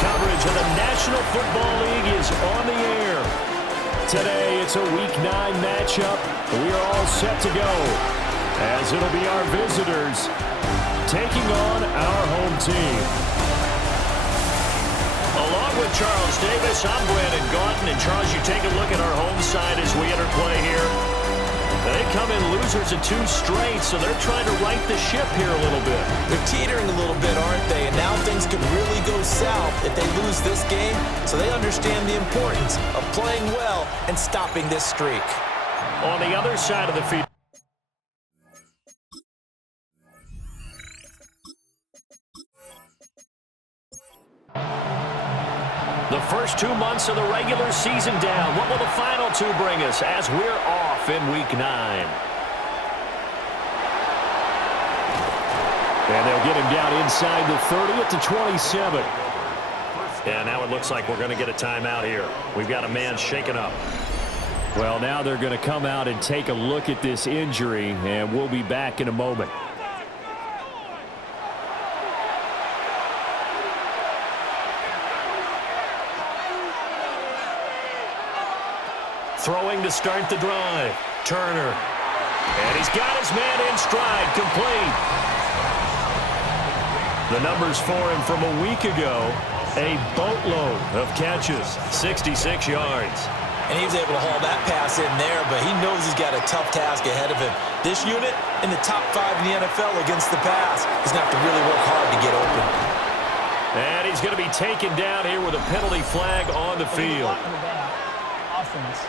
coverage of the National Football League is on the air. Today, it's a Week 9 matchup. We are all set to go, as it'll be our visitors taking on our home team. Along with Charles Davis, I'm Brandon Gaunton. And Charles, you take a look at our home side as we enter play here. They come in losers in 2 straight, so they're trying to right the ship here a little bit. They're teetering a little bit, aren't they? And now things could really go south if they lose this game, so they understand the importance of playing well and stopping this streak. On the other side of the field, the first 2 months of the regular season down. What will the final 2 bring us as we're off in Week 9? And they'll get him down inside the 30 at the 27. And now it looks like we're going to get a timeout here. We've got a man shaken up. Well, now they're going to come out and take a look at this injury, and we'll be back in a moment. Throwing to start the drive. Turner. And he's got his man in stride. Complete. The numbers for him from a week ago. A boatload of catches. 66 yards. And he was able to haul that pass in there, but he knows he's got a tough task ahead of him. This unit in the top 5 in the NFL against the pass. He's going to have to really work hard to get open. And he's going to be taken down here with a penalty flag on the field. Offense.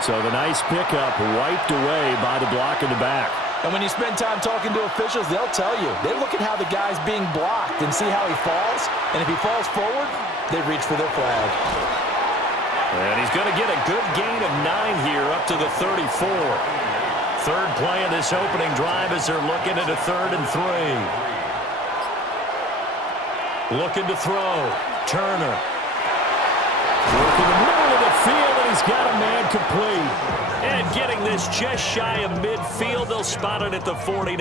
So the nice pickup wiped away by the block in the back. And when you spend time talking to officials, they'll tell you. They look at how the guy's being blocked and see how he falls. And if he falls forward, they reach for their flag. And he's going to get a good gain of 9 here up to the 34. Third play of this opening drive as they're looking at a 3rd and 3. Looking to throw. Turner. Working the middle of the field, and he's got a man complete. And getting this just shy of midfield, they'll spot it at the 49.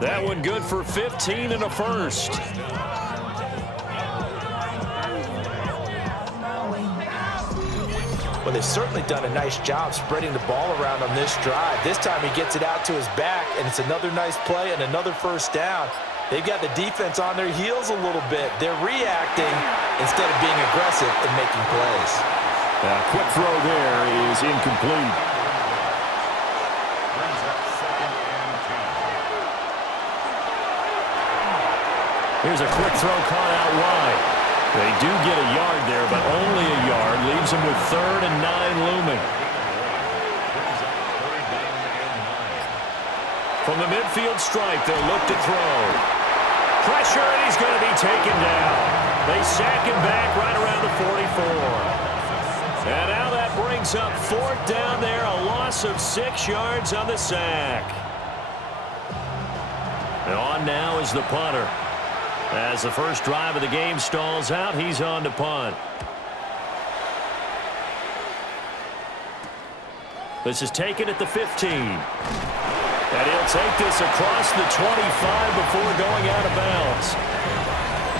That one good for 15 and a first. Well, they've certainly done a nice job spreading the ball around on this drive. This time he gets it out to his back, and it's another nice play and another first down. They've got the defense on their heels a little bit. They're reacting instead of being aggressive and making plays. A quick throw there is incomplete. Here's a quick throw caught out wide. They do get a yard there, but only a yard. Leaves them with 3rd and 9 looming. From the midfield stripe, they'll look to throw. Pressure, and he's going to be taken down. They sack him back right around the 44. And now that brings up 4th down there, a loss of 6 yards on the sack. And on now is the punter. As the first drive of the game stalls out, he's on to punt. This is taken at the 15. And he'll take this across the 25 before going out of bounds.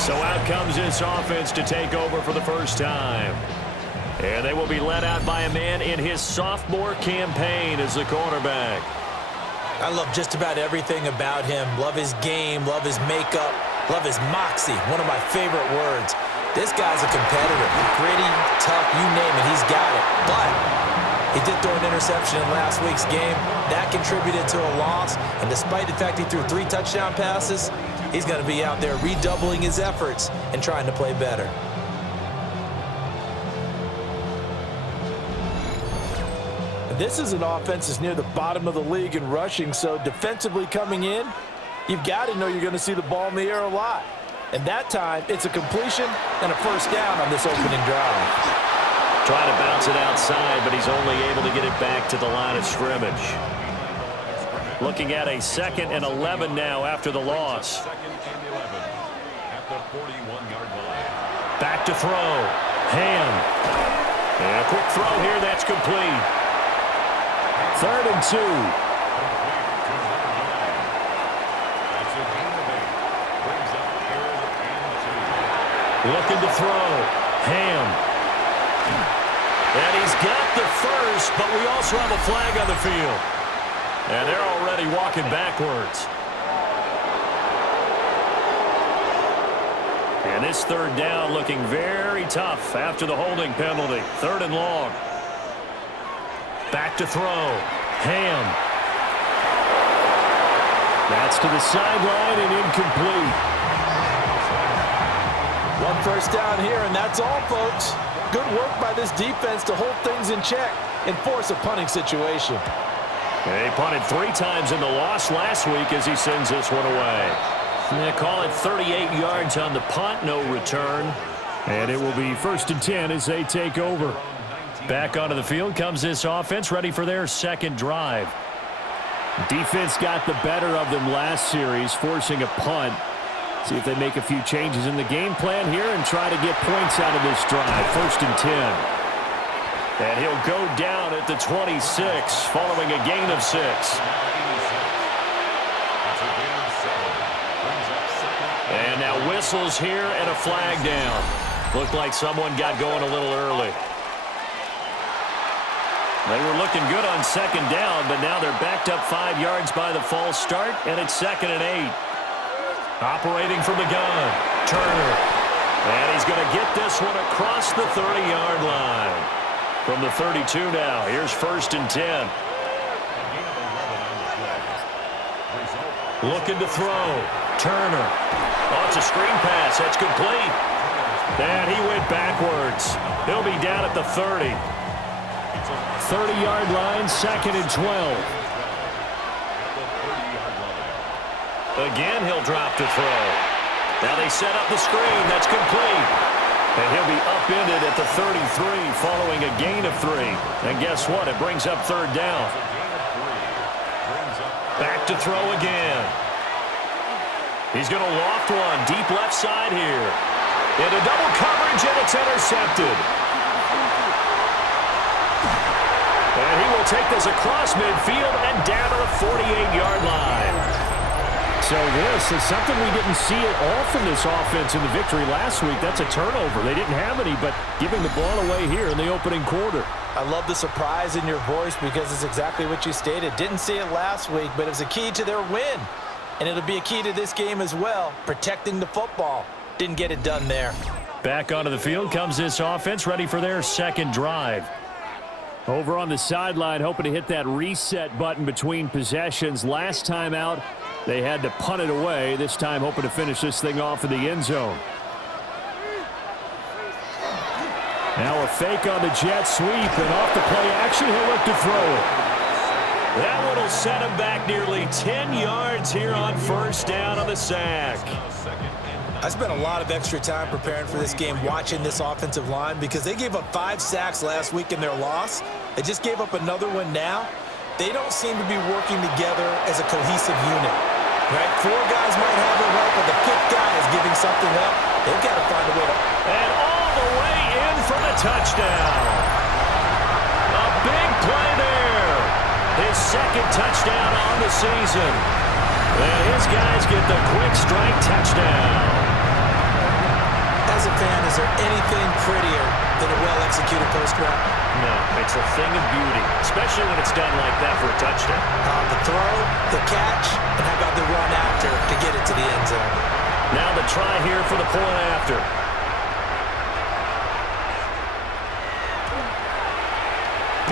So out comes this offense to take over for the first time. And they will be led out by a man in his sophomore campaign as the cornerback. I love just about everything about him. Love his game, love his makeup, love his moxie, one of my favorite words. This guy's a competitor. Gritty, tough, you name it, he's got it. But he did throw an interception in last week's game. That contributed to a loss. And despite the fact he threw 3 touchdown passes, he's going to be out there redoubling his efforts and trying to play better. This is an offense that's near the bottom of the league in rushing, so defensively coming in, you've got to know you're going to see the ball in the air a lot. And that time, it's a completion and a first down on this opening drive. Trying to bounce it outside, but he's only able to get it back to the line of scrimmage. Looking at a 2nd and 11 now after the loss. Back to throw. Ham. And a quick throw here, that's complete. 3rd and 2. Looking to throw. Ham. And he's got the first, but we also have a flag on the field. And they're already walking backwards. And this third down looking very tough after the holding penalty. 3rd and long. Back to throw. Ham. That's to the sideline and incomplete. 1 first down here, and that's all, folks. Good work by this defense to hold things in check and force a punting situation. They punted 3 times in the loss last week as he sends this one away. They call it 38 yards on the punt, no return. And it will be 1st and 10 as they take over. Back onto the field comes this offense, ready for their second drive. Defense got the better of them last series, forcing a punt. See if they make a few changes in the game plan here and try to get points out of this drive. 1st and 10. And he'll go down at the 26 following a gain of 6. And now whistles here and a flag down. Looked like someone got going a little early. They were looking good on 2nd down, but now they're backed up 5 yards by the false start, and it's 2nd and 8. Operating from the gun, Turner. And he's going to get this one across the 30-yard line. From the 32 now, here's 1st and 10. Looking to throw, Turner. Oh, it's a screen pass, that's complete. And he went backwards. He'll be down at the 30. 30-yard line, 2nd and 12. Again, he'll drop to throw. Now they set up the screen. That's complete. And he'll be upended at the 33 following a gain of 3. And guess what? It brings up 3rd down. Back to throw again. He's going to loft one deep left side here. Into double coverage, and it's intercepted. And he will take this across midfield and down to the 48-yard line. So this is something we didn't see at all from this offense in the victory last week. That's a turnover. They didn't have any, but giving the ball away here in the opening quarter. I love the surprise in your voice because it's exactly what you stated. Didn't see it last week, but it was a key to their win. And it'll be a key to this game as well, protecting the football. Didn't get it done there. Back onto the field comes this offense, ready for their second drive. Over on the sideline, hoping to hit that reset button between possessions. Last time out, they had to punt it away. This time, hoping to finish this thing off in the end zone. Now a fake on the jet sweep, and off the play action, he'll look to throw it. That one will set him back nearly 10 yards here on 1st down on the sack. I spent a lot of extra time preparing for this game watching this offensive line because they gave up 5 sacks last week in their loss. They just gave up another one now. They don't seem to be working together as a cohesive unit. Right? 4 guys might have it right, but the 5th guy is giving something up. They've got to find a way to... And all the way in for the touchdown. A big play there. His 2nd touchdown on the season. And his guys get the quick strike touchdown. As a fan, is there anything prettier than a well-executed post route? No, it's a thing of beauty, especially when it's done like that for a touchdown. The throw, the catch, and how about the run after to get it to the end zone? Now the try here for the point after.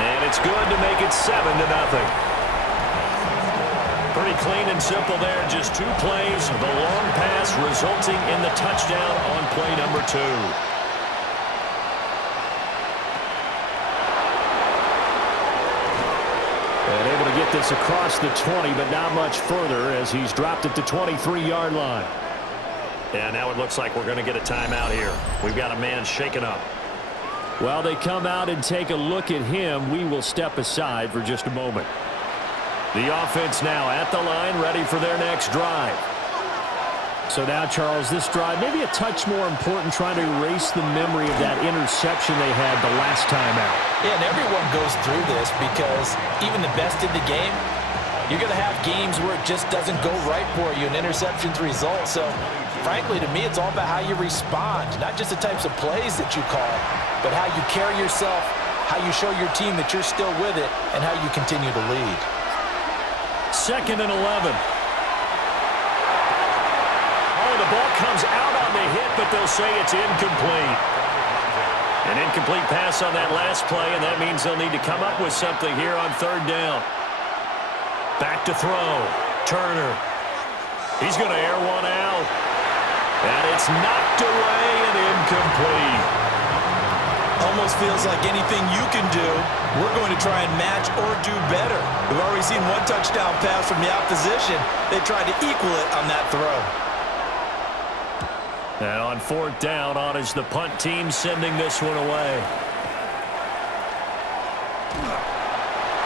And it's good to make it 7-0. Pretty clean and simple there. Just 2 plays. The long pass resulting in the touchdown on play number 2. And able to get this across the 20, but not much further as he's dropped it to 23-yard line. And now it looks like we're going to get a timeout here. We've got a man shaken up. While they come out and take a look at him, we will step aside for just a moment. The offense now at the line, ready for their next drive. So now, Charles, this drive maybe a touch more important, trying to erase the memory of that interception they had the last time out. Yeah, and everyone goes through this because even the best in the game, you're going to have games where it just doesn't go right for you and interceptions result. So frankly, to me, it's all about how you respond, not just the types of plays that you call, but how you carry yourself, how you show your team that you're still with it, and how you continue to lead. 2nd and 11. Oh, the ball comes out on the hit, but they'll say it's incomplete. An incomplete pass on that last play, and that means they'll need to come up with something here on 3rd down. Back to throw. Turner. He's going to air one out. And it's knocked away and incomplete. Almost feels like anything you can do, we're going to try and match or do better. We've already seen one touchdown pass from the opposition. They tried to equal it on that throw. And on 4th down, on is the punt team sending this one away.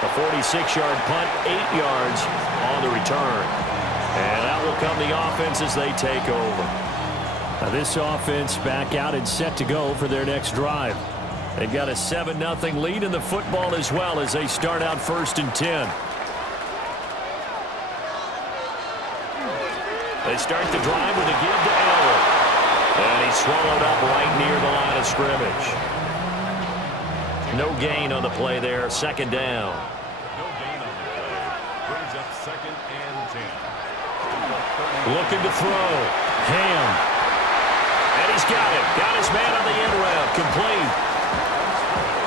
A 46-yard punt, 8 yards on the return. And out will come the offense as they take over. Now this offense back out and set to go for their next drive. They've got a 7-0 lead in the football as well as they start out 1st and 10. They start the drive with a give to Allen. And he's swallowed up right near the line of scrimmage. No gain on the play there. 2nd down. No gain on the play. Brings up 2nd and 10. Looking to throw. Ham. And he's got it. Got his man on the end route. Complete.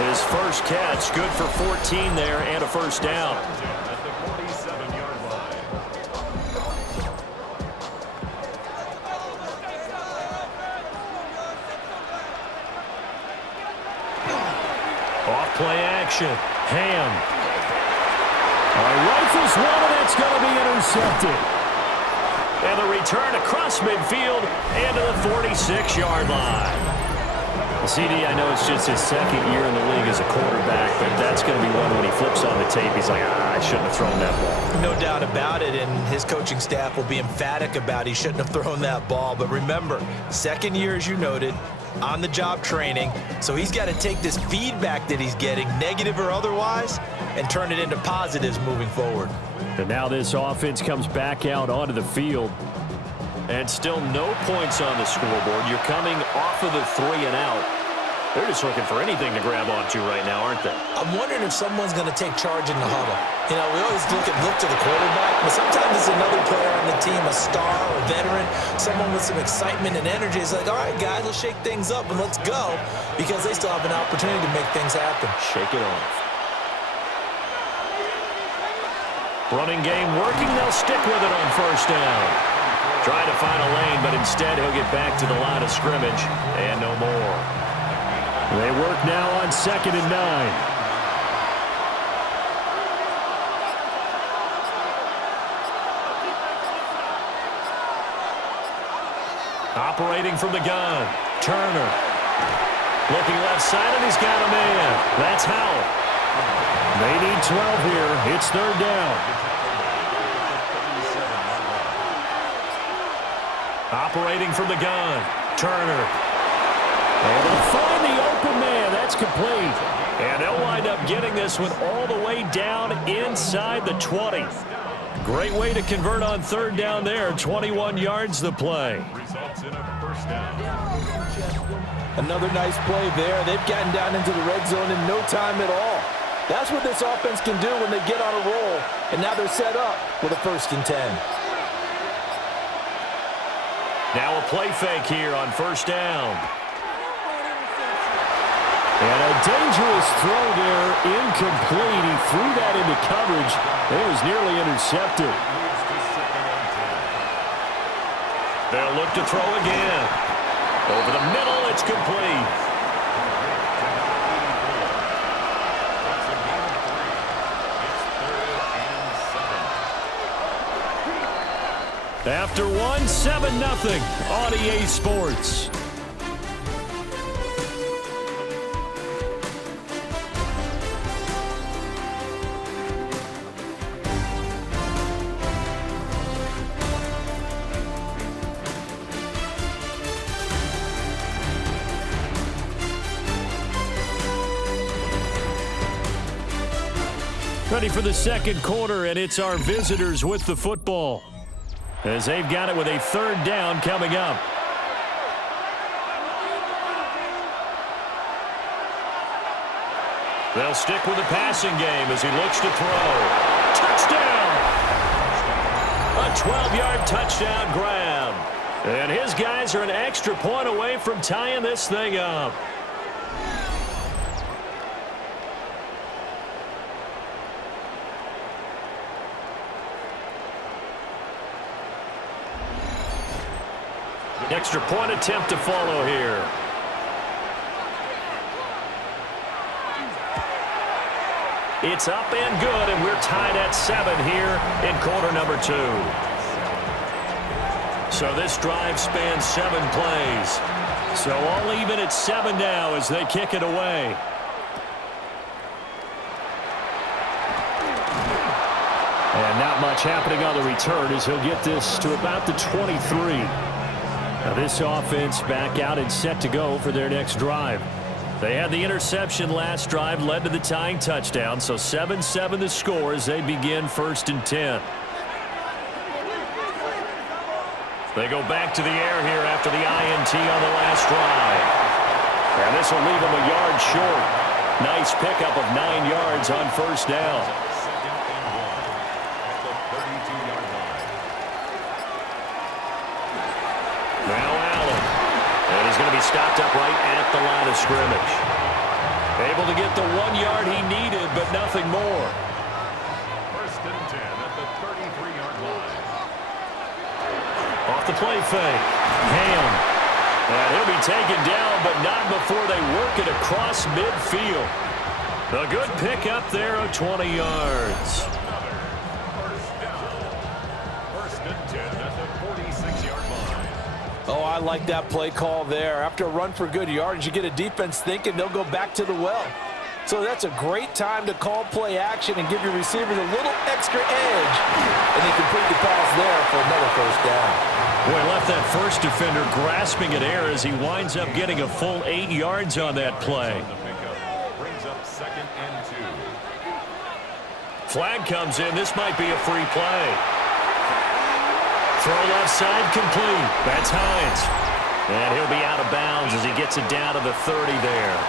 His first catch. Good for 14 there and a 1st down. At the 47-yard line. Off-play action. Ham. Rifles one, and that's going to be intercepted. And the return across midfield and to the 46-yard line. CD, I know it's just his 2nd year in the league as a quarterback, but that's going to be one when he flips on the tape. He's like, I shouldn't have thrown that ball. No doubt about it, and his coaching staff will be emphatic about he shouldn't have thrown that ball. But remember, 2nd year, as you noted, on-the-job training, so he's got to take this feedback that he's getting, negative or otherwise, and turn it into positives moving forward. And now this offense comes back out onto the field. And still no points on the scoreboard. You're coming off of the 3 and out. They're just looking for anything to grab onto right now, aren't they? I'm wondering if someone's going to take charge in the huddle. You know, we always look to the quarterback, but sometimes it's another player on the team, a star, a veteran, someone with some excitement and energy. It's like, all right, guys, let's shake things up and let's go, because they still have an opportunity to make things happen. Shake it off. Running game working. They'll stick with it on 1st down. Trying to find a lane, but instead he'll get back to the line of scrimmage and no more. They work now on 2nd and 9. Operating from the gun. Turner. Looking left side, and he's got a man. That's Howell. They need 12 here. It's 3rd down. Operating from the gun. Turner. And they'll find the open man. That's complete. And they'll wind up getting this one all the way down inside the 20. Great way to convert on 3rd down there. 21 yards the play. Results in a 1st down. Another nice play there. They've gotten down into the red zone in no time at all. That's what this offense can do when they get on a roll. And now they're set up with a 1st and 10. Now a play fake here on 1st down. And a dangerous throw there, incomplete. He threw that into coverage. It was nearly intercepted. They'll look to throw again. Over the middle, it's complete. After one, 7-0 on EA Sports. Ready for the 2nd quarter, and it's our visitors with the football. as they've got it with a 3rd down coming up. They'll stick with the passing game as he looks to throw. Touchdown! A 12-yard touchdown grab. And his guys are an extra point away from tying this thing up. Extra point attempt to follow here. It's up and good, and we're tied at 7 here in quarter number 2. So this drive spans 7 plays. So all even at 7 now as they kick it away. And not much happening on the return as he'll get this to about the 23. Now this offense back out and set to go for their next drive. They had the interception last drive, led to the tying touchdown, so 7-7 the score as they begin 1st and 10. They go back to the air here after the INT on the last drive. And this will leave them a yard short. Nice pickup of 9 yards on 1st down. Now Allen. And he's going to be stopped up right at the line of scrimmage. Able to get the 1 yard he needed, but nothing more. 1st and 10 at the 33-yard line. Off the play fake. Ham. And he'll be taken down, but not before they work it across midfield. A good pickup there of 20 yards. Oh, I like that play call there. After a run for good yards, you get a defense thinking they'll go back to the well. So that's a great time to call play action and give your receivers a little extra edge. And they complete the pass there for another 1st down. Boy, left that first defender grasping at air as he winds up getting a full 8 yards on that play. Brings up 2nd and 2. Flag comes in. This might be a free play. Throw left side complete. That's Hines. And he'll be out of bounds as he gets it down to the 30 there.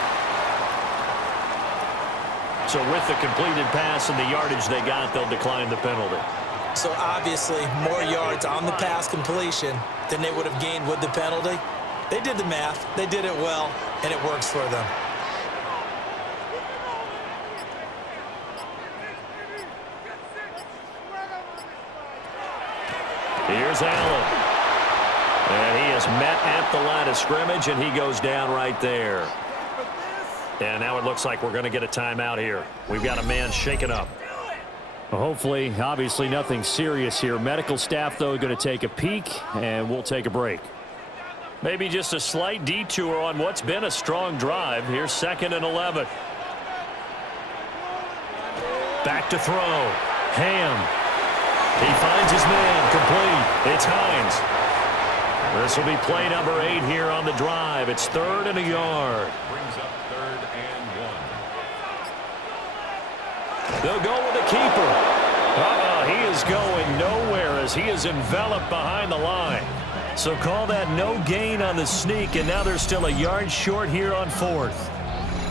So with the completed pass and the yardage they got, they'll decline the penalty. So obviously more yards on the pass completion than they would have gained with the penalty. They did the math. They did it well, and it works for them. Here's Allen. And he is met at the line of scrimmage, and he goes down right there. And now it looks like we're going to get a timeout here. We've got a man shaken up. Well, hopefully, obviously nothing serious here. Medical staff, though, going to take a peek, and we'll take a break. Maybe just a slight detour on what's been a strong drive. Here's 2nd and 11. Back to throw. Ham. He finds his man, complete. It's Hines. This will be play number 8 here on the drive. It's 3rd and a yard. Brings up 3rd and 1. They'll go with the keeper. He is going nowhere as he is enveloped behind the line. So call that no gain on the sneak, and now they're still a yard short here on 4th.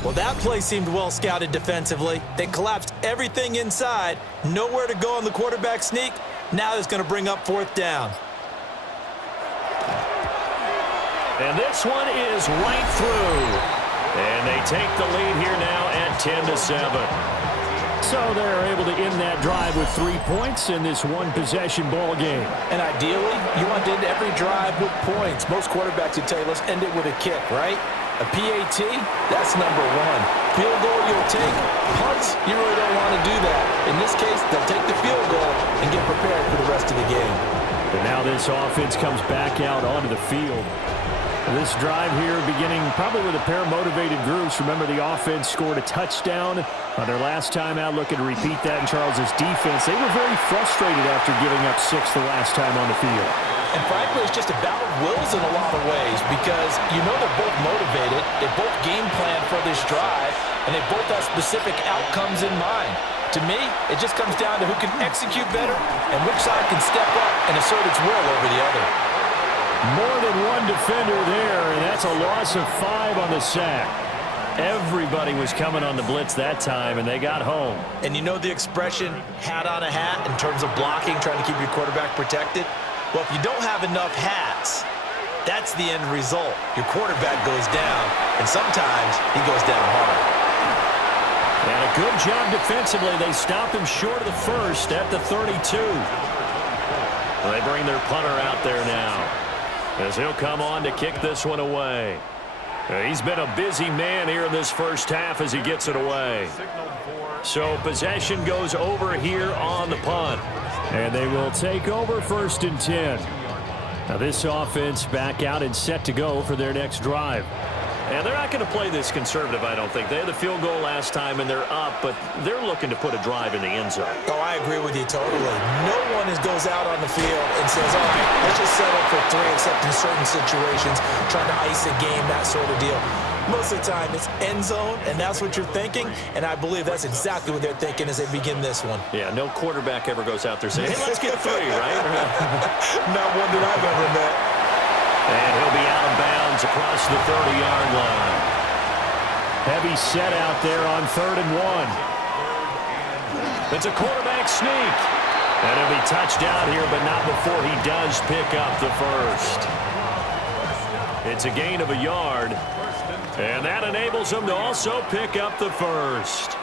Well, that play seemed well scouted defensively. They collapsed everything inside. Nowhere to go on the quarterback sneak. Now it's going to bring up 4th down. And this one is right through. And they take the lead here now at 10-7. So they're able to end that drive with 3 points in this one-possession ball game. And ideally, you want to end every drive with points. Most quarterbacks would tell you, let's end it with a kick, right? A PAT, that's number 1. Field goal you'll take. Punts, you really don't want to do that. In this case, they'll take the field goal and get prepared for the rest of the game. And now this offense comes back out onto the field. This drive here beginning probably with a pair of motivated groups. Remember, the offense scored a touchdown on their last time out. Looking to repeat that in Charles's defense. They were very frustrated after giving up 6 the last time on the field. And frankly, it's just a battle of wills in a lot of ways because you know they're both motivated. They both game plan for this drive, and they both have specific outcomes in mind. To me, it just comes down to who can execute better and which side can step up and assert its will over the other. More than one defender there, and that's a loss of 5 on the sack. Everybody was coming on the blitz that time, and they got home. And you know the expression, hat on a hat, in terms of blocking, trying to keep your quarterback protected? Well, if you don't have enough hats, that's the end result. Your quarterback goes down, and sometimes he goes down hard. And a good job defensively. They stop him short of the first at the 32. They bring their punter out there now, as he'll come on to kick this one away. He's been a busy man here in this first half as he gets it away. So possession goes over here on the punt. And they will take over 1st and 10. Now this offense back out and set to go for their next drive. And they're not going to play this conservative, I don't think. They had the field goal last time, and they're up, but they're looking to put a drive in the end zone. Oh, I agree with you totally. No one goes out on the field and says, all right, let's just settle for 3, except in certain situations, trying to ice a game, that sort of deal. Most of the time, it's end zone, and that's what you're thinking, and I believe that's exactly what they're thinking as they begin this one. Yeah, no quarterback ever goes out there saying, hey, let's get 3, right? Not one that I've ever met. And he'll be out of bounds across the 30-yard line. Heavy set out there on 3rd and 1. It's a quarterback sneak. And he'll be touched out here, but not before he does pick up the first. It's a gain of a yard. And that enables him to also pick up the first.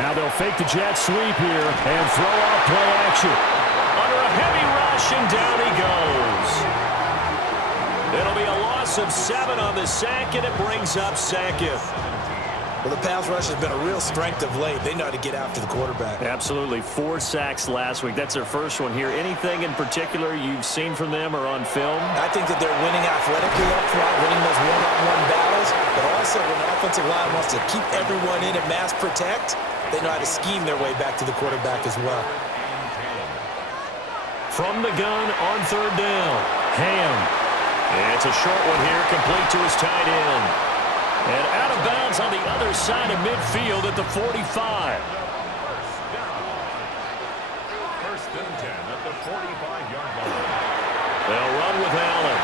Now they'll fake the jet sweep here and throw off play action. Under a heavy rush, and down he goes. It'll be a loss of 7 on the sack, and it brings up 2nd. Well, the pass rush has been a real strength of late. They know how to get after the quarterback. Absolutely. 4 sacks last week. That's their first one here. Anything in particular you've seen from them or on film? I think that they're winning athletically up front, winning those one-on-one battles, but also when the offensive line wants to keep everyone in and mass protect, they know how to scheme their way back to the quarterback as well. From the gun on 3rd down, Ham. It's a short one here, complete to his tight end. And out of bounds on the other side of midfield at the 45. 1st and 10 at the 45-yard line. They'll run with Allen.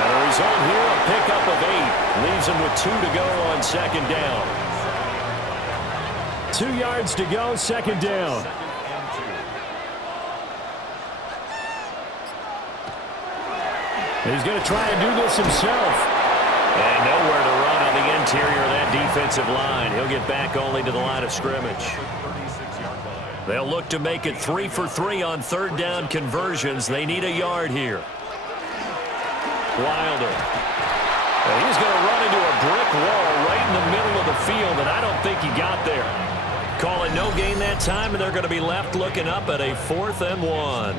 And the result here, a pickup of 8. Leaves him with 2 to go on 2nd down. 2 yards to go, 2nd down. He's going to try and do this himself. And nowhere to run on the interior of that defensive line. He'll get back only to the line of scrimmage. They'll look to make it 3 for 3 on 3rd down conversions. They need a yard here. Wilder. And he's going to run into a brick wall right in the middle of the field, and I don't think he got there. Call it no gain that time, and they're going to be left looking up at a 4th and 1.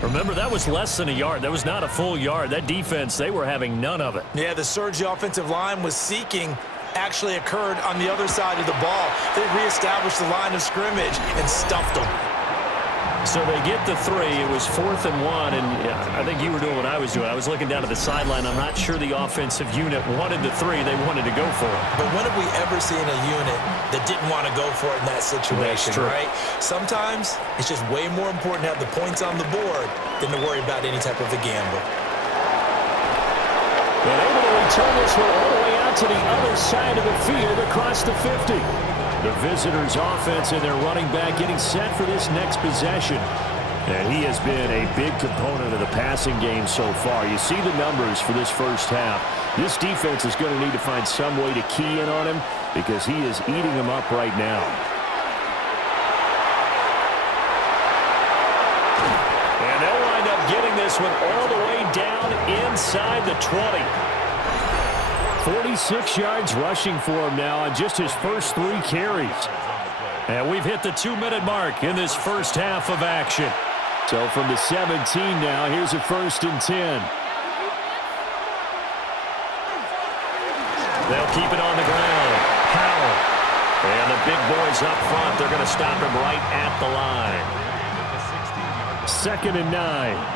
Remember, that was less than a yard. That was not a full yard. That defense, they were having none of it. Yeah, the surge the offensive line was seeking actually occurred on the other side of the ball. They reestablished the line of scrimmage and stuffed them. So they get the 3. It was 4th and 1, and I think you were doing what I was doing. I was looking down to the sideline. I'm not sure the offensive unit wanted the 3. They wanted to go for it. But when have we ever seen a unit that didn't want to go for it in that situation, right? Sometimes it's just way more important to have the points on the board than to worry about any type of a gamble. And able to return this one all the way out to the other side of the field across the 50. The visitors' offense and their running back getting set for this next possession. And he has been a big component of the passing game so far. You see the numbers for this first half. This defense is going to need to find some way to key in on him because he is eating them up right now. And they'll wind up getting this one all the way down inside the 20. 46 yards rushing for him now on just his first 3 carries. And we've hit the 2-minute mark in this first half of action. So from the 17 now, here's a 1st and 10. They'll keep it on the ground. Powell. And the big boys up front, they're going to stop him right at the line. 2nd and 9.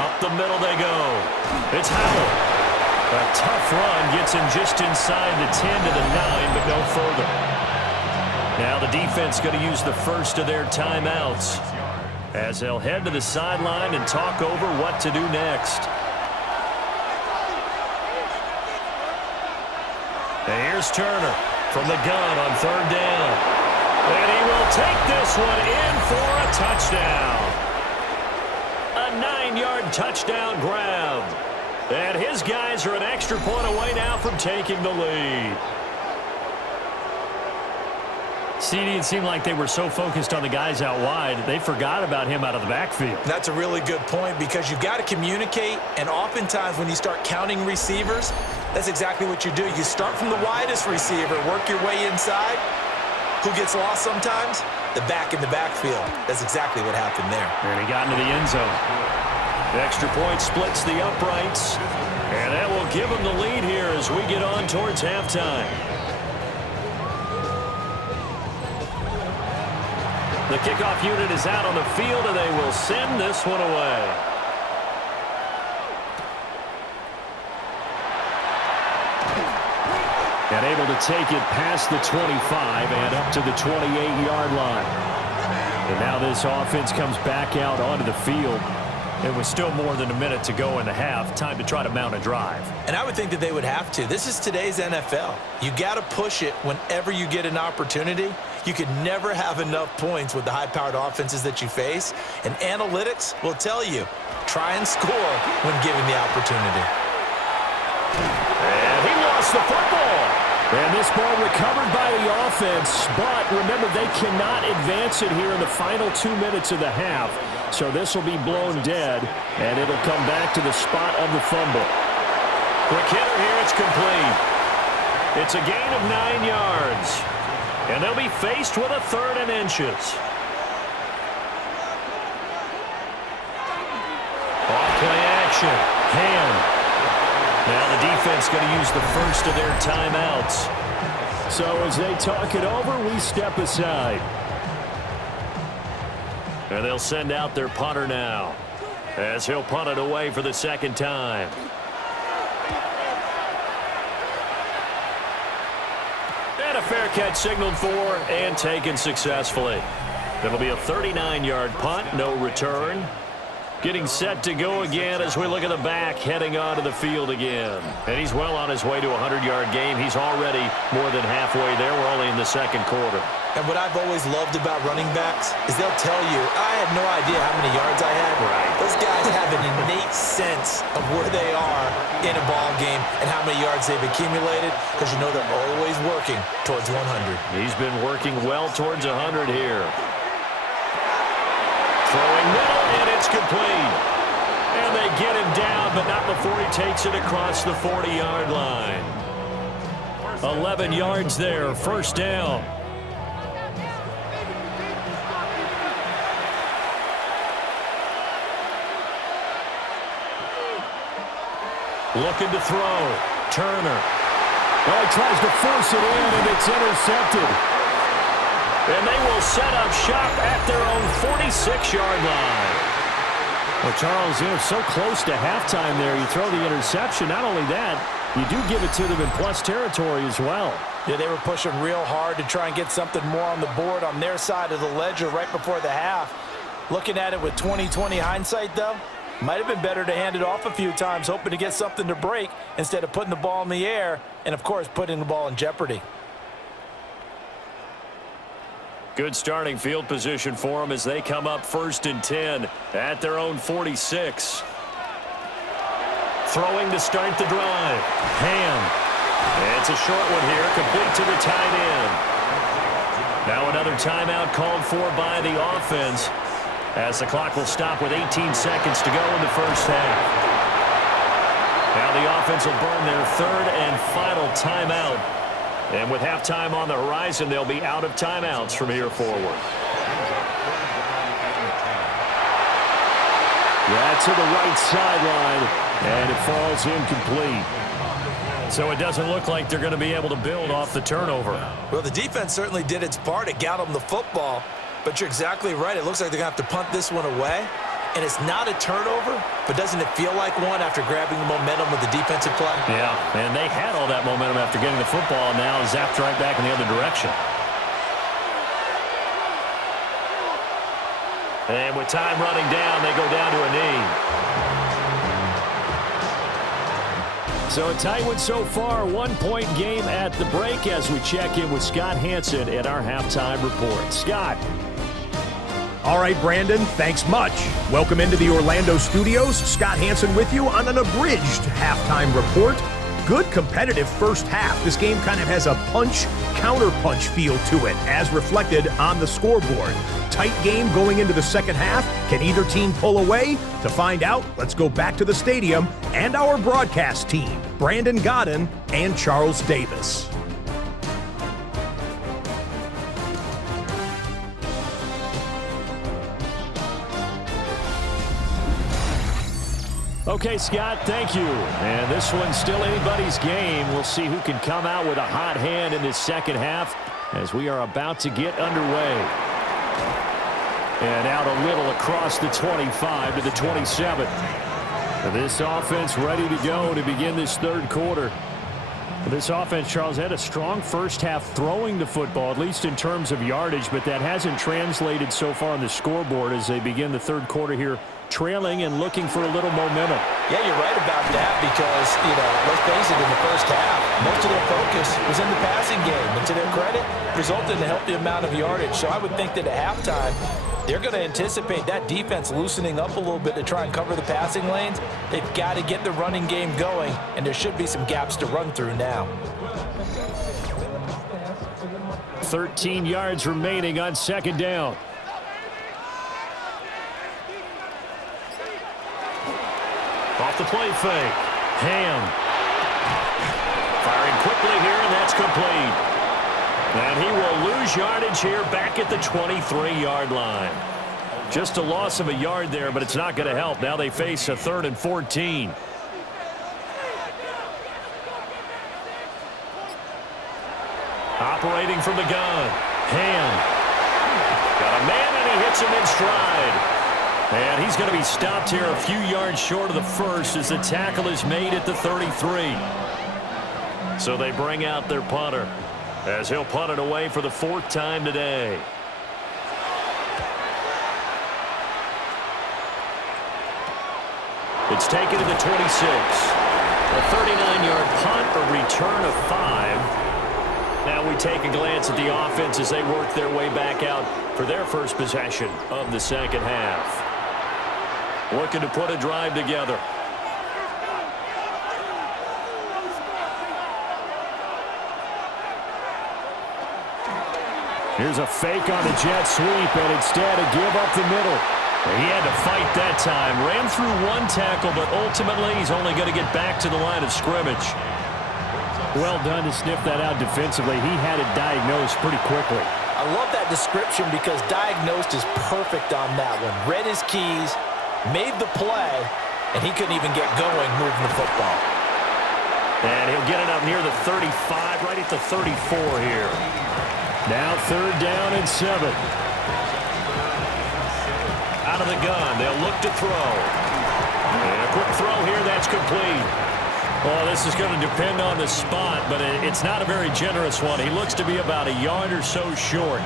Up the middle they go. It's Howell. A tough run gets him just inside the 10 to the 9, but no further. Now the defense going to use the first of their timeouts as they'll head to the sideline and talk over what to do next. And here's Turner from the gun on third down. And he will take this one in for a touchdown. A 9-yard touchdown grab. And his guys are an extra point away now from taking the lead. CD, it seemed like they were so focused on the guys out wide, they forgot about him out of the backfield. That's a really good point because you've got to communicate, and oftentimes when you start counting receivers, that's exactly what you do. You start from the widest receiver, work your way inside. Who gets lost sometimes? The back in the backfield. That's exactly what happened there. And he got into the end zone. The extra point splits the uprights, and that will give him the lead here as we get on towards halftime. The kickoff unit is out on the field, and they will send this one away. And able to take it past the 25 and up to the 28-yard line. And now this offense comes back out onto the field. It was still more than a minute to go in the half. Time to try to mount a drive. And I would think that they would have to. This is today's NFL. You got to push it whenever you get an opportunity. You could never have enough points with the high-powered offenses that you face. And analytics will tell you, try and score when given the opportunity. And he lost the football. And this ball recovered by the offense. But remember, they cannot advance it here in the final 2 minutes of the half. So this will be blown dead, and it'll come back to the spot of the fumble. Quick hitter here, it's complete. It's a gain of 9 yards. And they'll be faced with a 3rd and inches. Off-play action. Ham. Now the defense going to use the first of their timeouts. So as they talk it over, we step aside. And they'll send out their punter now as he'll punt it away for the second time. And a fair catch signaled for and taken successfully. It'll be a 39-yard punt, no return. Getting set to go again as we look at the back heading onto the field again. And he's well on his way to a 100-yard game. He's already more than halfway there. We're only in the second quarter. And what I've always loved about running backs is they'll tell you, I had no idea how many yards I had. Right. Those guys have an innate sense of where they are in a ball game and how many yards they've accumulated because you know they're always working towards 100. He's been working well towards 100 here. Throwing middle, and it's complete. And they get him down, but not before he takes it across the 40-yard line. 11 yards there, first down. Looking to throw. Turner. Oh, he tries to force it in, and it's intercepted. And they will set up shop at their own 46-yard line. Well, Charles, you're so close to halftime there. You throw the interception. Not only that, you do give it to them in plus territory as well. Yeah, they were pushing real hard to try and get something more on the board on their side of the ledger right before the half. Looking at it with 20/20 hindsight, though, might have been better to hand it off a few times, hoping to get something to break instead of putting the ball in the air and, of course, putting the ball in jeopardy. Good starting field position for them as they come up 1st and 10 at their own 46. Throwing to start the drive. Ham. It's a short one here, complete to the tight end. Now another timeout called for by the offense as the clock will stop with 18 seconds to go in the first half. Now the offense will burn their 3rd and final timeout. And with halftime on the horizon, they'll be out of timeouts from here forward. Yeah, to the right sideline, and it falls incomplete. So it doesn't look like they're going to be able to build off the turnover. Well, the defense certainly did its part. It got them the football. But you're exactly right. It looks like they're going to have to punt this one away. And it's not a turnover, but doesn't it feel like one after grabbing the momentum with the defensive play? Yeah, and they had all that momentum after getting the football, and now zapped right back in the other direction. And with time running down, they go down to a knee. So a tight one so far, 1-point game at the break as we check in with Scott Hansen at our halftime report. Scott. All right, Brandon, thanks much. Welcome into the Orlando studios. Scott Hansen with you on an abridged halftime report. Good competitive first half. This game kind of has a punch-counter-punch feel to it, as reflected on the scoreboard. Tight game going into the second half. Can either team pull away? To find out, let's go back to the stadium and our broadcast team, Brandon Godden and Charles Davis. Okay, Scott, thank you. And this one's still anybody's game. We'll see who can come out with a hot hand in this second half as we are about to get underway. And out a little across the 25 to the 27. This offense ready to go to begin this third quarter. This offense, Charles, had a strong first half throwing the football, at least in terms of yardage, but that hasn't translated so far on the scoreboard as they begin the third quarter here, trailing and looking for a little momentum. Yeah, you're right about that because, let's face it, in the first half, most of their focus was in the passing game. And to their credit, resulted in a healthy amount of yardage. So I would think that at halftime, they're going to anticipate that defense loosening up a little bit to try and cover the passing lanes. They've got to get the running game going, and there should be some gaps to run through now. 13 yards remaining on second down. Off the play fake. Ham. Firing quickly here, and that's complete. And he will lose yardage here back at the 23-yard line. Just a loss of a yard there, but it's not going to help. Now they face a 3rd and 14. Operating from the gun. Ham. Got a man, and he hits him in stride. And he's going to be stopped here a few yards short of the first as the tackle is made at the 33. So they bring out their punter as he'll punt it away for the 4th time today. It's taken to the 26. A 39-yard punt, a return of 5. Now we take a glance at the offense as they work their way back out for their first possession of the second half. Looking to put a drive together. Here's a fake on the jet sweep, and instead a give up the middle. He had to fight that time. Ran through one tackle, but ultimately he's only going to get back to the line of scrimmage. Well done to sniff that out defensively. He had it diagnosed pretty quickly. I love that description because diagnosed is perfect on that one. Read his keys, made the play, and he couldn't even get going moving the football. And he'll get it up near the 35, right at the 34 here. Now 3rd down and 7. Out of the gun, they'll look to throw. And a quick throw here, that's complete. Well, this is going to depend on the spot, but it's not a very generous one. He looks to be about a yard or so short.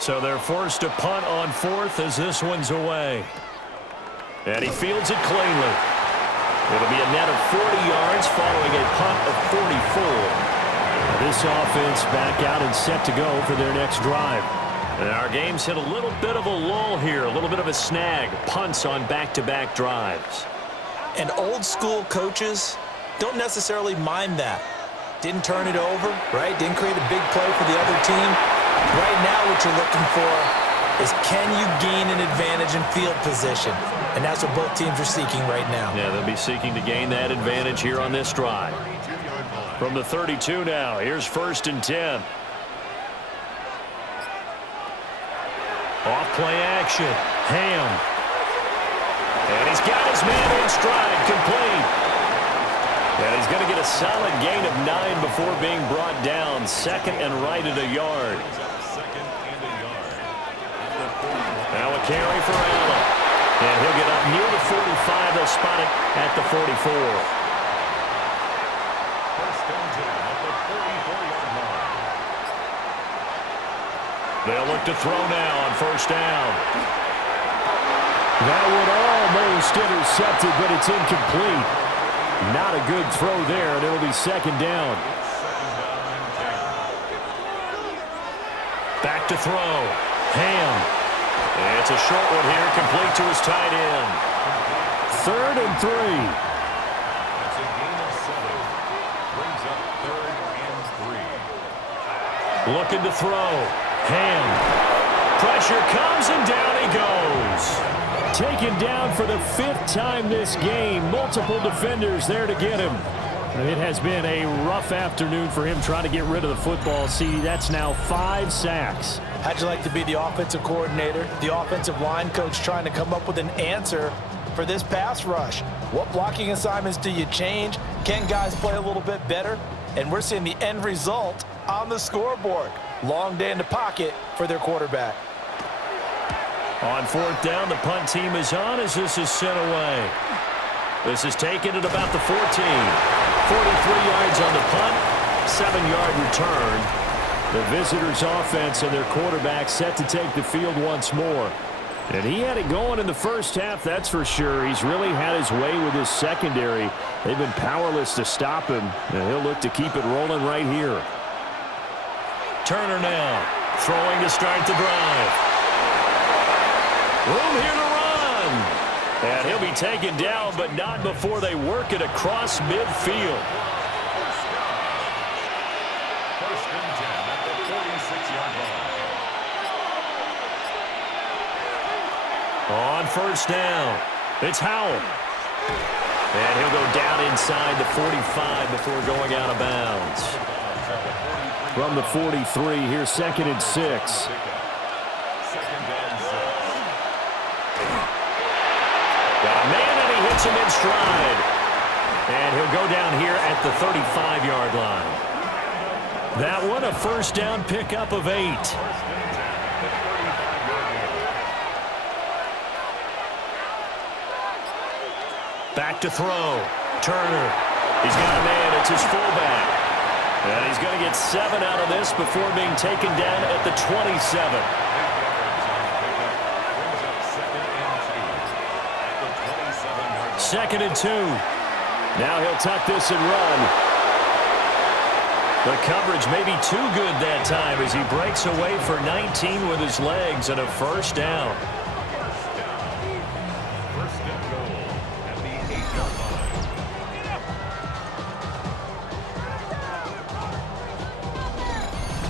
So they're forced to punt on 4th as this one's away. And he fields it cleanly. It'll be a net of 40 yards following a punt of 44. This offense back out and set to go for their next drive. And our game's hit a little bit of a lull here, a little bit of a snag. Punts on back-to-back drives. And old school coaches don't necessarily mind that. Didn't turn it over, right? Didn't create a big play for the other team. Right now what you're looking for is can you gain an advantage in field position? And that's what both teams are seeking right now. Yeah, they'll be seeking to gain that advantage here on this drive. From the 32 now, here's 1st and 10. Off play action. Ham. And he's got his man in stride, complete. And he's going to get a solid gain of 9 before being brought down. Second and right at a yard. Now a carry for Allen. And he'll get up near the 45. They'll spot it at the 44. They'll look to throw now on first down. That one almost intercepted, but it's incomplete. Not a good throw there, and it'll be second down. Back to throw. Ham. It's a short one here, complete to his tight end. 3rd and 3. That's a gain of 7. Brings up 3rd and 3. Looking to throw. Ham. Pressure comes, and down he goes. Taken down for the 5th time this game. Multiple defenders there to get him. It has been a rough afternoon for him trying to get rid of the football. See, that's now 5 sacks. How'd you like to be the offensive coordinator, the offensive line coach trying to come up with an answer for this pass rush? What blocking assignments do you change? Can guys play a little bit better? And we're seeing the end result on the scoreboard. Long day in the pocket for their quarterback. On 4th down, the punt team is on as this is sent away. This is taken at about the 14. 43 yards on the punt, 7-yard return. The visitors' offense and their quarterback set to take the field once more. And he had it going in the first half, that's for sure. He's really had his way with his secondary. They've been powerless to stop him, and he'll look to keep it rolling right here. Turner now, throwing to start the drive. Room here to run. And he'll be taken down, but not before they work it across midfield. First and 10 at the 46-yard line. On first down, it's Howell. And he'll go down inside the 45 before going out of bounds. From the 43, here's 2nd and 6. Got a man, and he hits him in stride. And he'll go down here at the 35-yard line. That one, a first down pickup of 8. Back to throw. Turner. He's got a man. It's his fullback. And he's going to get 7 out of this before being taken down at the 27. Second and 2. Now he'll tuck this and run. The coverage may be too good that time as he breaks away for 19 with his legs and a first down. First and goal at the 8-yard line.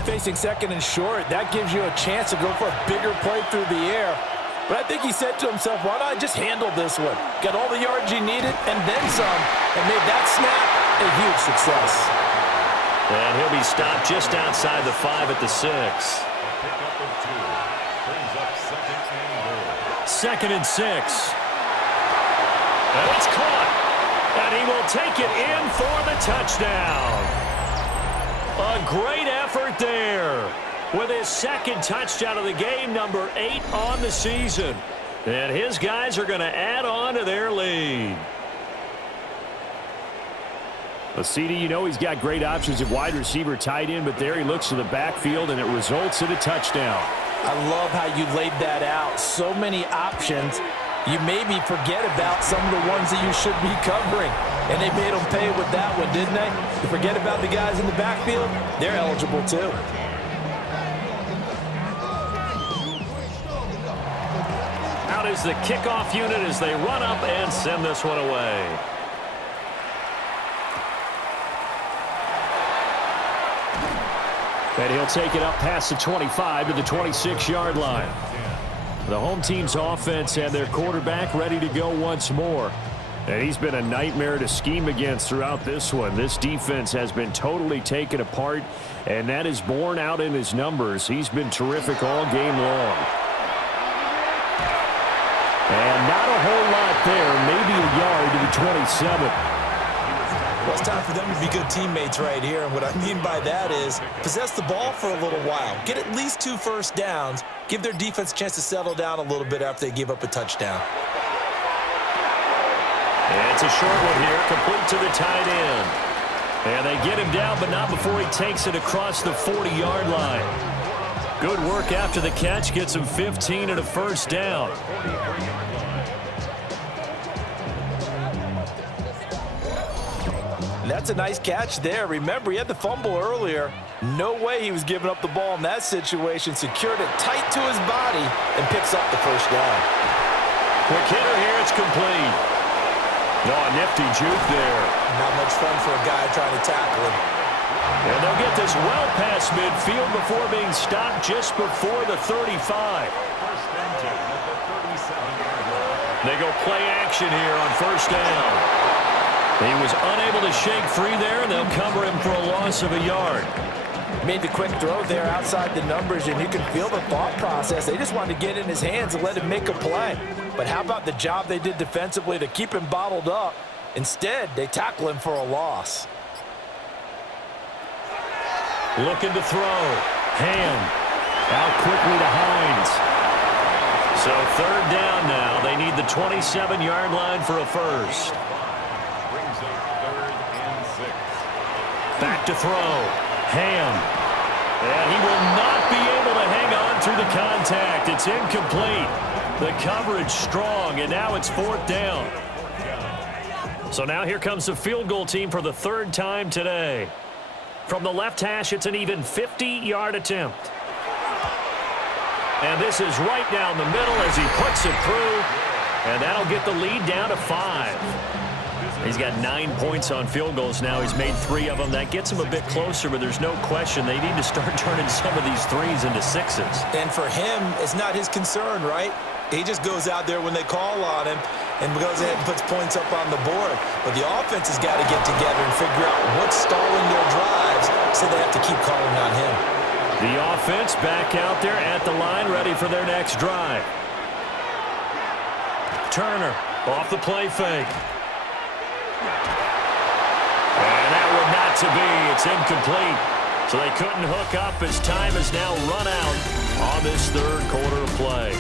Facing 2nd and short, that gives you a chance to go for a bigger play through the air. But I think he said to himself, why not just handle this one? Got all the yards you needed and then some, and made that snap a huge success. And he'll be stopped just outside the 5 at the 6. Pickup of 2 brings up 2nd and goal. 2nd and 6. And it's caught. And he will take it in for the touchdown. A great effort there. With his 2nd touchdown of the game, number 8 on the season. And his guys are going to add on to their lead. Well, CD, you know he's got great options at wide receiver, tight end, but there he looks to the backfield, and it results in a touchdown. I love how you laid that out. So many options. You maybe forget about some of the ones that you should be covering. And they made them pay with that one, didn't they? You forget about the guys in the backfield, they're eligible too. Out is the kickoff unit as they run up and send this one away. And he'll take it up past the 25 to the 26-yard line. The home team's offense and their quarterback ready to go once more. And he's been a nightmare to scheme against throughout this one. This defense has been totally taken apart, and that is borne out in his numbers. He's been terrific all game long. And not a whole lot there, maybe a yard to the 27. Well, it's time for them to be good teammates right here, and what I mean by that is possess the ball for a little while, get at least 2 first downs, give their defense a chance to settle down a little bit after they give up a touchdown. And it's a short one here, complete to the tight end. And they get him down, but not before he takes it across the 40-yard line. Good work after the catch, gets him 15 and a first down. That's a nice catch there. Remember, he had the fumble earlier. No way he was giving up the ball in that situation. Secured it tight to his body and picks up the first down. Quick hitter here, it's complete. Oh, a nifty juke there. Not much fun for a guy trying to tackle him. And they'll get this well past midfield before being stopped just before the 35. They go play action here on first down. He was unable to shake free there, and they'll cover him for a loss of a yard. Made the quick throw there outside the numbers, and you can feel the thought process. They just wanted to get in his hands and let him make a play. But how about the job they did defensively to keep him bottled up? Instead, they tackle him for a loss. Looking to throw. Ham. Out quickly to Hines. So third down now. They need the 27-yard line for a first. Brings up 3rd and 6. Back to throw. Ham. And he will not be able to hang on through the contact. It's incomplete. The coverage strong, and now it's 4th down. So now here comes the field goal team for the 3rd time today. From the left hash, it's an even 50-yard attempt. And this is right down the middle as he puts it through. And that'll get the lead down to 5. He's got 9 points on field goals now. He's made 3 of them. That gets him a bit closer, but there's no question they need to start turning some of these 3s into 6s. And for him, it's not his concern, right? He just goes out there when they call on him and goes ahead and puts points up on the board. But the offense has got to get together and figure out what's stalling their drives, so they have to keep calling on him. The offense back out there at the line, ready for their next drive. Turner off the play fake. And that one not to be. It's incomplete. So they couldn't hook up as time has now run out on this 3rd quarter of play.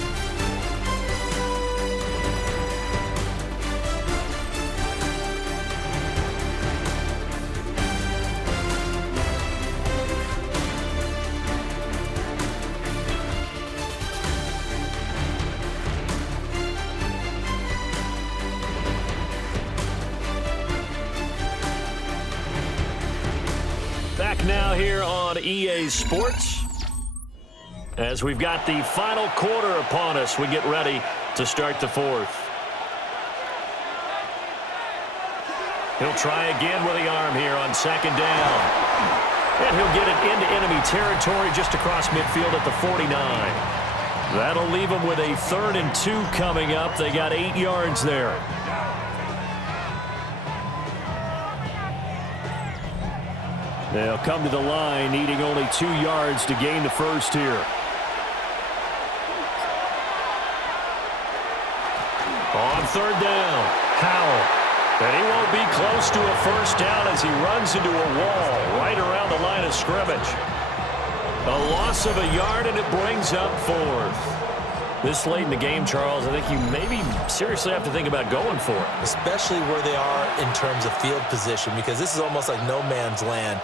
Back now here on EA Sports. As we've got the final quarter upon us, we get ready to start the 4th. He'll try again with the arm here on 2nd down. And he'll get it into enemy territory just across midfield at the 49. That'll leave him with a 3rd and 2 coming up. They got 8 yards there. They'll come to the line, needing only 2 yards to gain the first here. On 3rd down, Howell. And he won't be close to a first down as he runs into a wall right around the line of scrimmage. A loss of a yard, and it brings up 4th. This late in the game, Charles, I think you maybe seriously have to think about going for it. Especially where they are in terms of field position, because this is almost like no man's land.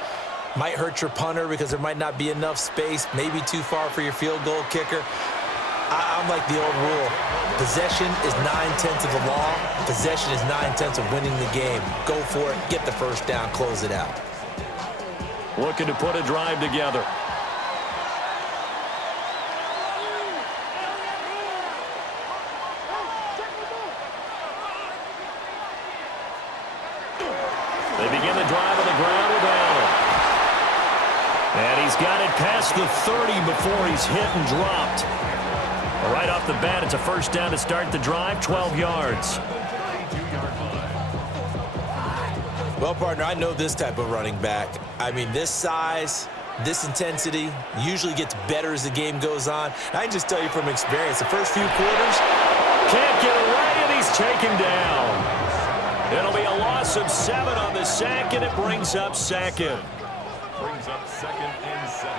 Might hurt your punter because there might not be enough space, maybe too far for your field goal kicker. I'm like the old rule. Possession is 9/10 of the law. Possession is 9/10 of winning the game. Go for it, get the first down, close it out. Looking to put a drive together. They begin the drive on the ground with Allen. And he's got it past the 30 before he's hit and dropped. Right off the bat, it's a first down to start the drive, 12 yards. Well, partner, I know this type of running back. I mean, this size, this intensity usually gets better as the game goes on. I can just tell you from experience, the first few quarters, can't get away, and he's taken down. It'll be a loss of 7 on the sack, and it brings up second. Brings up second and 17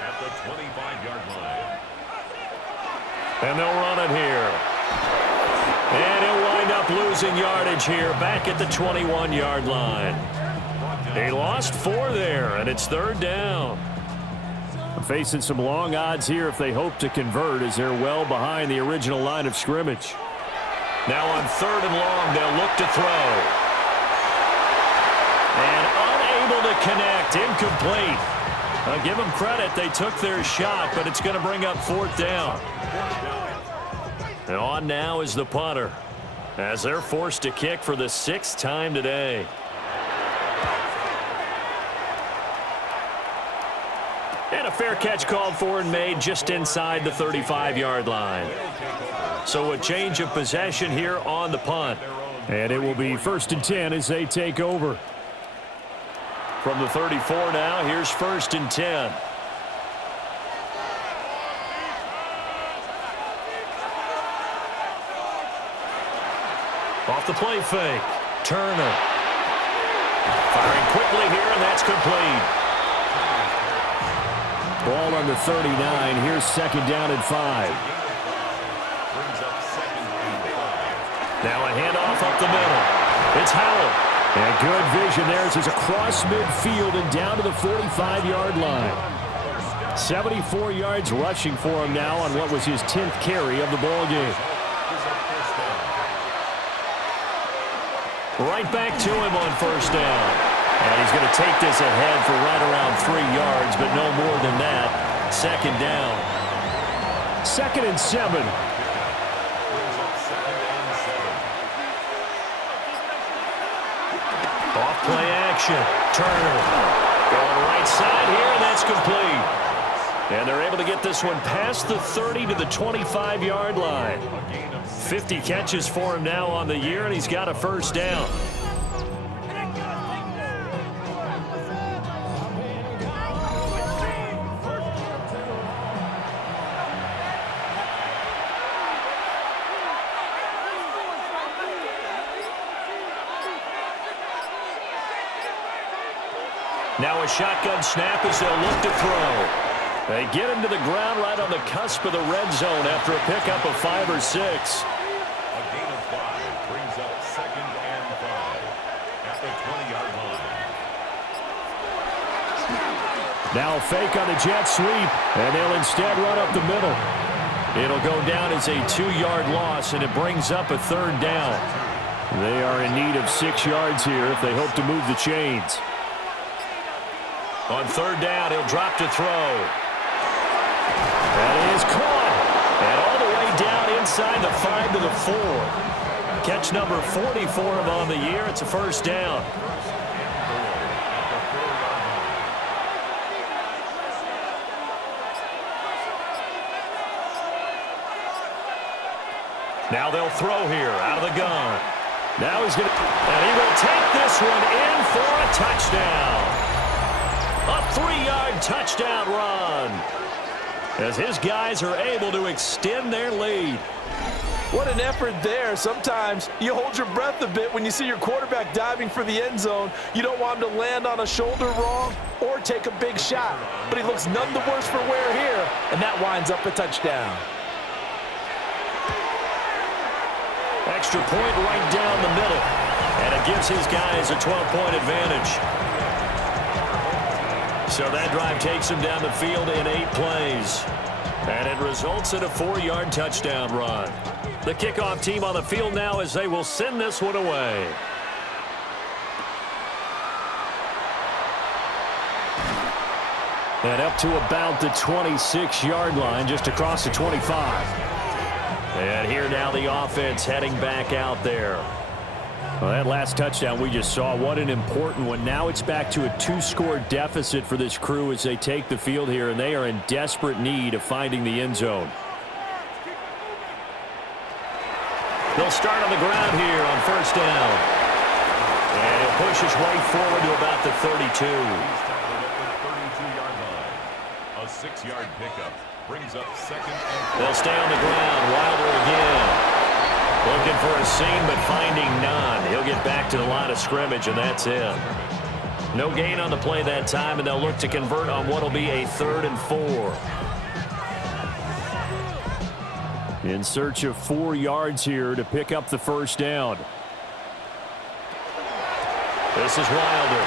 at the 25-yard line. And they'll run it here. And he'll wind up losing yardage here back at the 21-yard line. He lost 4 there, and it's third down. Facing some long odds here if they hope to convert, as they're well behind the original line of scrimmage. Now on third and long, they'll look to throw. And unable to connect, incomplete. I'll give them credit, they took their shot, but it's going to bring up fourth down. And on now is the punter, as they're forced to kick for the 6th time today. And a fair catch called for and made just inside the 35-yard line. So a change of possession here on the punt. And it will be 1st and 10 as they take over. From the 34 now, here's 1st and 10. Off the play fake. Turner. Firing quickly here, and that's complete. Ball on the 39. Here's 2nd down and 5. Now a handoff up the middle. It's Howell. And good vision there as he's across midfield and down to the 45-yard line. 74 yards rushing for him now on what was his 10th carry of the ball game. Right back to him on 1st down. And he's going to take this ahead for right around 3 yards, but no more than that. 2nd down. 2nd and 7. Off play action. Turner going right side here, and that's complete. And they're able to get this one past the 30 to the 25-yard line. 50 catches for him now on the year, and he's got a 1st down. Now a shotgun snap as they'll look to throw. They get him to the ground right on the cusp of the red zone after a pickup of 5 or 6. A gain of 5 brings up 2nd and 5 at the 20-yard line. Now a fake on the jet sweep, and they'll instead run up the middle. It'll go down as a 2-yard loss, and it brings up a 3rd down. They are in need of 6 yards here if they hope to move the chains. On 3rd down, he'll drop to throw. That is caught. And all the way down inside the 5 to the 4. Catch number 40 for him on the year. It's a 1st down. Now they'll throw here out of the gun. Now he's going to, and he will take this one in for a touchdown. A 3-yard touchdown run as his guys are able to extend their lead. What an effort there. Sometimes you hold your breath a bit when you see your quarterback diving for the end zone. You don't want him to land on a shoulder wrong or take a big shot. But he looks none the worse for wear here, and that winds up a touchdown. Extra point right down the middle, and it gives his guys a 12-point advantage. So that drive takes him down the field in 8 plays. And it results in a 4-yard touchdown run. The kickoff team on the field now as they will send this one away. And up to about the 26-yard line, just across the 25. And here now the offense heading back out there. Well, that last touchdown we just saw, what an important one. Now it's back to a 2-score deficit for this crew as they take the field here, and they are in desperate need of finding the end zone. They'll start on the ground here on 1st down. And he'll push his way forward to about the 32. He's tackled at the 32-yard line. A 6-yard pickup brings up 2nd and 4. They'll stay on the ground. Wilder again. Looking for a seam, but finding none. He'll get back to the line of scrimmage, and that's it. No gain on the play that time, and they'll look to convert on what will be a 3rd and 4. In search of 4 yards here to pick up the first down. This is Wilder.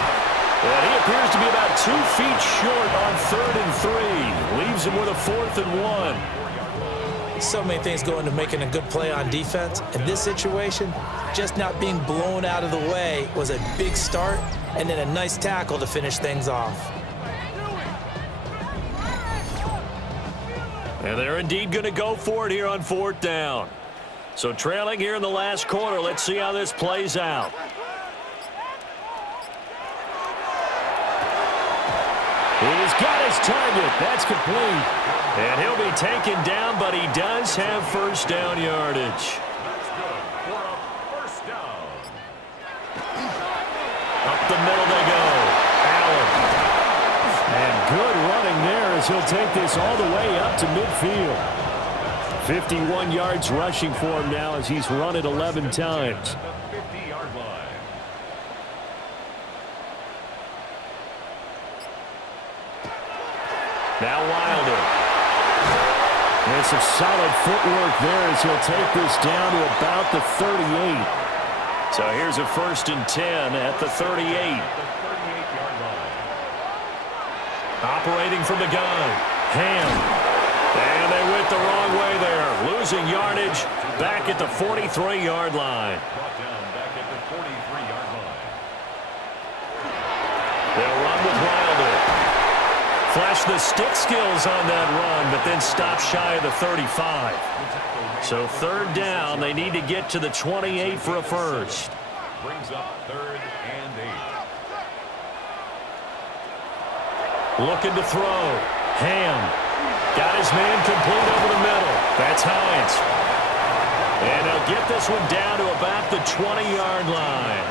And he appears to be about 2 feet short on 3rd and 3. Leaves him with a 4th and 1. So many things go into making a good play on defense. In this situation, just not being blown out of the way was a big start, and then a nice tackle to finish things off. And they're indeed going to go for it here on 4th down. So trailing here in the last quarter. Let's see how this plays out. He's got his target. That's complete. And he'll be taken down, but he does have first down yardage. That's good for a first down. Up the middle they go. Allen. And good running there as he'll take this all the way up to midfield. 51 yards rushing for him now as he's run it 11 times. At the 50-yard line. Now Wilder. And some solid footwork there as he'll take this down to about the 38. So here's a 1st and 10 at the 38. The 38-yard line. Operating from the gun. Ham. And they went the wrong way there. Losing yardage back at the 43-yard line. Brought down back at the 43-yard line. They'll run with Wilder. Flash the stick skills on that run, but then stop shy of the 35. So 3rd down, they need to get to the 28 for a first. Brings up 3rd and 8. Looking to throw. Ham. Got his man complete over the middle. That's Hines. And he'll get this one down to about the 20-yard line.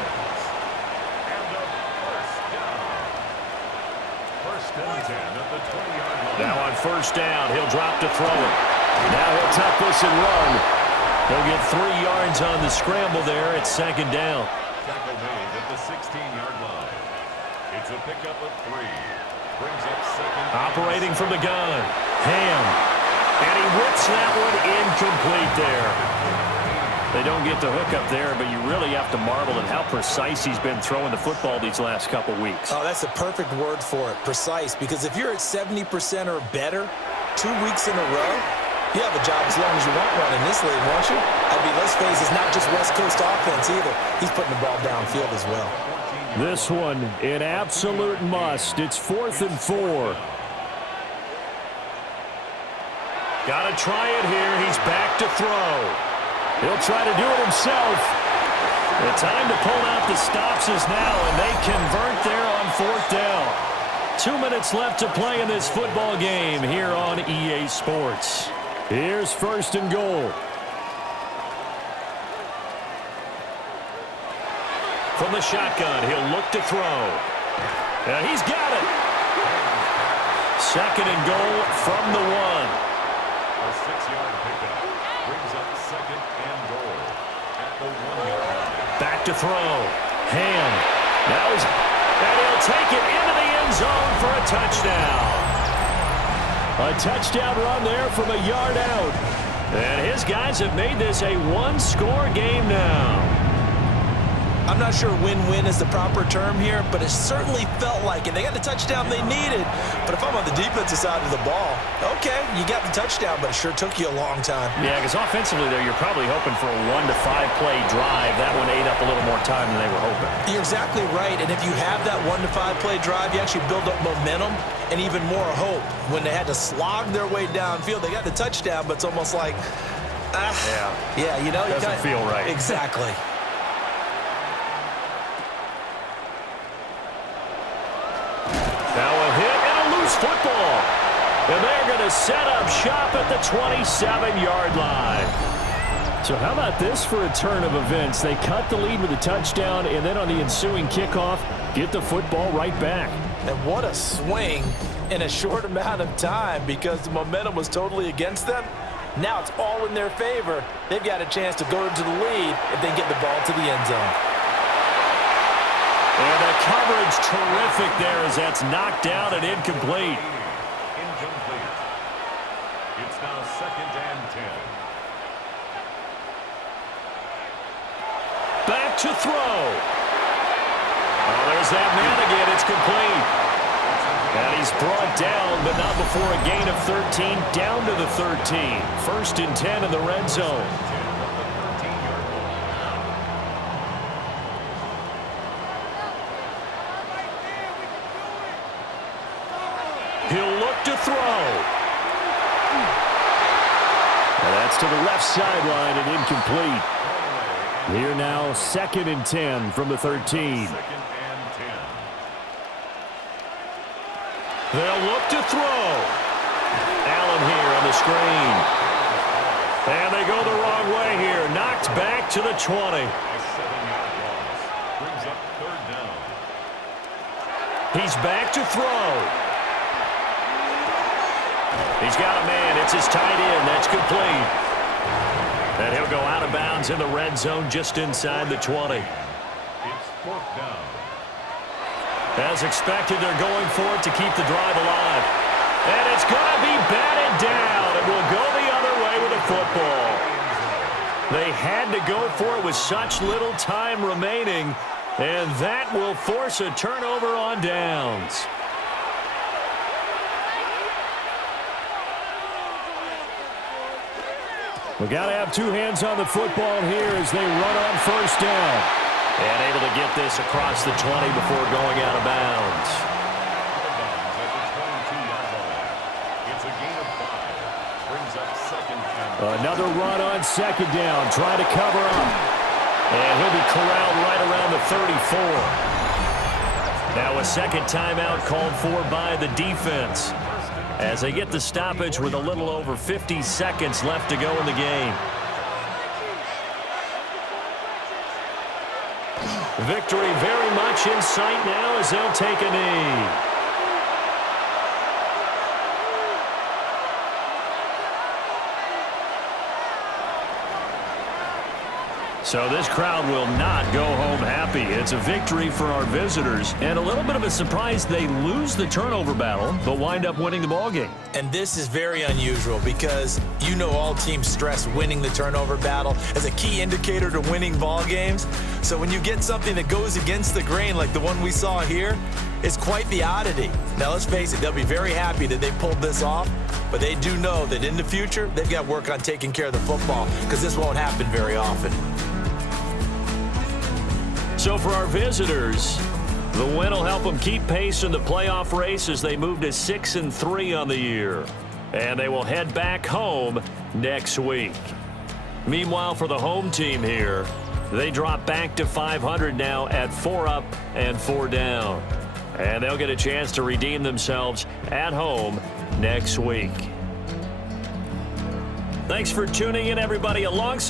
Now on 1st down, he'll drop to throw it. Now he'll tuck this and run. He'll get 3 yards on the scramble there at 2nd down. Tackle made at the 16-yard line. It's a pickup of 3. Brings up 2nd. Operating from the gun. Ham. And he whips that one incomplete there. They don't get the hook up there, but you really have to marvel at how precise he's been throwing the football these last couple weeks. Oh, that's the perfect word for it, precise, because if you're at 70% or better 2 weeks in a row, you have a job as long as you want one in this league, won't you? I mean, let's face it, it's not just West Coast offense either. He's putting the ball downfield as well. This one, an absolute must. It's 4th and 4. Got to try it here. He's back to throw. He'll try to do it himself. The time to pull out the stops is now, and they convert there on 4th down. 2 minutes left to play in this football game here on EA Sports. Here's 1st and goal. From the shotgun, he'll look to throw. And he's got it. 2nd and goal from the 1. A 6-yard pickup. Brings up 2nd and goal at the 1-yard line. Back to throw. Ham. Now and he'll take it into the end zone for a touchdown. A touchdown run there from a yard out. And his guys have made this a 1-score game now. I'm not sure win-win is the proper term here, but it certainly felt like it. They got the touchdown they needed. But if I'm on the defensive side of the ball, okay, you got the touchdown, but it sure took you a long time. Yeah, because offensively there, you're probably hoping for a 1 to 5 play drive. That one ate up a little more time than they were hoping. You're exactly right, and if you have that 1 to 5 play drive, you actually build up momentum and even more hope. When they had to slog their way downfield, they got the touchdown, but it's almost like, yeah, you know. Doesn't feel right. Exactly. Now a hit and a loose football. And they're going to set up shop at the 27-yard line. So how about this for a turn of events? They cut the lead with a touchdown, and then on the ensuing kickoff, get the football right back. And what a swing in a short amount of time, because the momentum was totally against them. Now it's all in their favor. They've got a chance to go into the lead if they get the ball to the end zone. And the coverage terrific there as that's knocked down and incomplete. Incomplete. It's now 2nd and 10. Back to throw. Oh, there's that man again. It's complete. And he's brought down, but not before a gain of 13, down to the 13. 1st and 10 in the red zone. He'll look to throw. And that's to the left sideline and incomplete. Here now, 2nd and 10 from the 13. 2nd and 10. They'll look to throw. Allen here on the screen. And they go the wrong way here. Knocked back to the 20. A 7-yard loss. Brings up 3rd down. He's back to throw. He's got a man. It's his tight end. That's complete. And he'll go out of bounds in the red zone just inside the 20. It's 4th down. As expected, they're going for it to keep the drive alive. And it's going to be batted down. It will go the other way with the football. They had to go for it with such little time remaining, and that will force a turnover on downs. We've got to have two hands on the football here as they run on 1st down. And able to get this across the 20 before going out of bounds. It's a gain of 5. Brings up 2nd and 10. Another run on 2nd down, trying to cover up. And he'll be corralled right around the 34. Now a 2nd timeout called for by the defense, as they get the stoppage with a little over 50 seconds left to go in the game. Victory very much in sight now as they'll take a knee. So this crowd will not go home happy. It's a victory for our visitors, and a little bit of a surprise they lose the turnover battle, but wind up winning the ballgame. And this is very unusual because you know all teams stress winning the turnover battle as a key indicator to winning ball games. So when you get something that goes against the grain like the one we saw here, it's quite the oddity. Now let's face it, they'll be very happy that they pulled this off, but they do know that in the future they've got work on taking care of the football because this won't happen very often. So for our visitors, the win will help them keep pace in the playoff race as they move to 6-3 on the year. And they will head back home next week. Meanwhile, for the home team here, they drop back to 500 now at 4 up and 4 down. And they'll get a chance to redeem themselves at home next week. Thanks for tuning in, everybody. Alongside